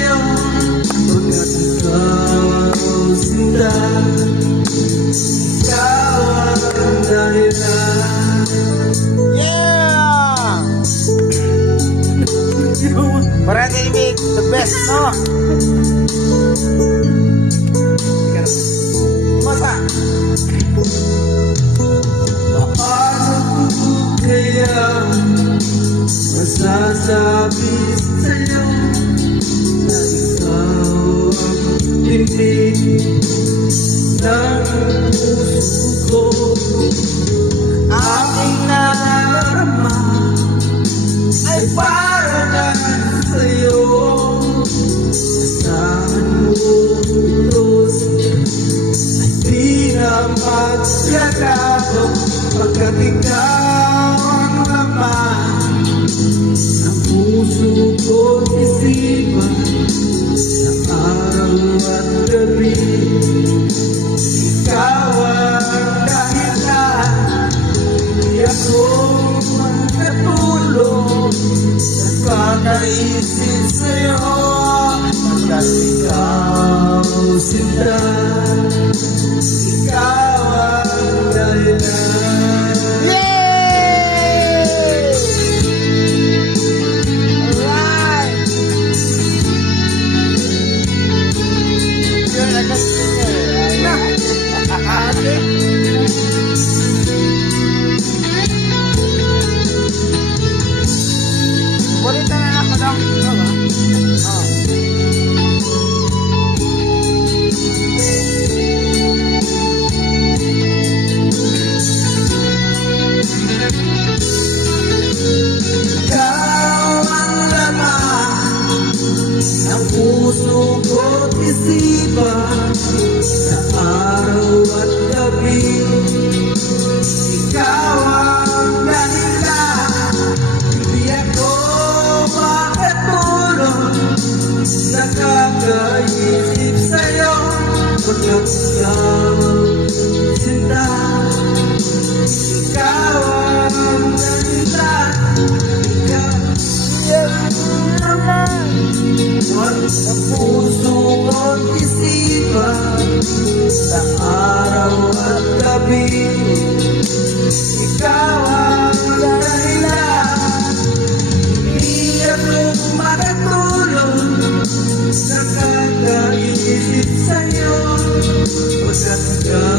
sa'yo, pagkat ikaw sinta, ikaw ang dahilan. Yeah! Paratahimik, the best, no? Masa? Paano ko kaya masasabi sa'yo na ikaw ang tinig ng puso ko? Aking nadarama ay para na sa'yo. Asahan mo ito ay di na magsiyagap, pagkat ikaw ang laman ng puso ko't isipan sa araw at gabi. Ikaw ang dahilan, di ako makatulog sa kakaisip sa'yo, pagkat ikaw sinta, ikaw ang dahilan. Yay! Alright! You're a good singer. Ate? Bonita na ako daw. Ito ba? Oh. Ikaw ang laman ng puso ko't isipan sa araw at gabi. Ikaw ang dahilan, hindi ako makatulog sa kakaisip sa'yo, pagkat ikaw sinta, ikaw ang dahilan. Ang puso ko't isipan sa araw at gabi. Ikaw ang dahilan, hindi ako makatulog sa kakaisip sa'yo, pagkat ikaw